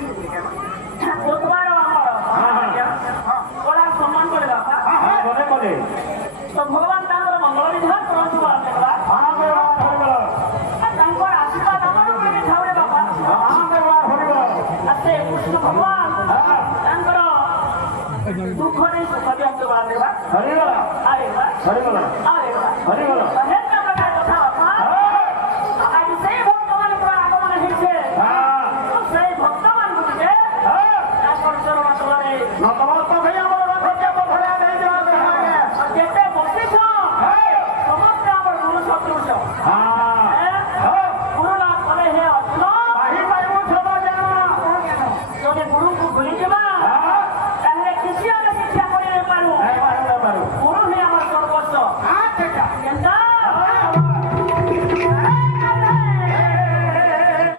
তোমার আমার ওরা সম্মান করে বাবা বলে বলে তো ভগবান তাଙ୍କର ମଙ୍ଗଳ ବିଧାନ କରନ୍ତୁ ବାବା ତାଙ୍କର ଆଶୀର୍ବାଦ ଆମର ଉପରେ ଥାଉରେ ବାବା ସେ କୃଷ୍ଣ ଭଗବାନ ତାଙ୍କର ଦୁଃଖ ନେଇ ସୁଖ ଦିଅନ୍ତୁ ବାବା ହରିଗଲା ଆରେବା ହରିଗଲା ଆରେବା ହରିଗଲା ହେନ୍ତା ପ୍ରକାର କଥା ବାବା ଆଜି ସେଇ ଭକ୍ତମାନଙ୍କର ଆଗମନ ହେଇଛେ ସେଇ ଭକ୍ତମାନଙ୍କୁ ଟିକେ ତାଙ୍କର ଚରଣ ତଳରେ ନତମସ୍ତ ଭାଇ ଆମର ରଥଯାତ୍ରା ଭଳିଆ ଦେଇଯିବା ଯେତେ ବସିଛ ସମସ୍ତେ ଆମର ଗୁରୁ ଶତ୍ରୁଷ ଗୁରୁ ଲାଭ କଲେ ହେ ଅର୍ଜୁନ ଯଦି ଗୁରୁଙ୍କୁ ଭୁଲିଯିବା ତାହେଲେ କିଛି ଆମେ ଶିକ୍ଷା କରି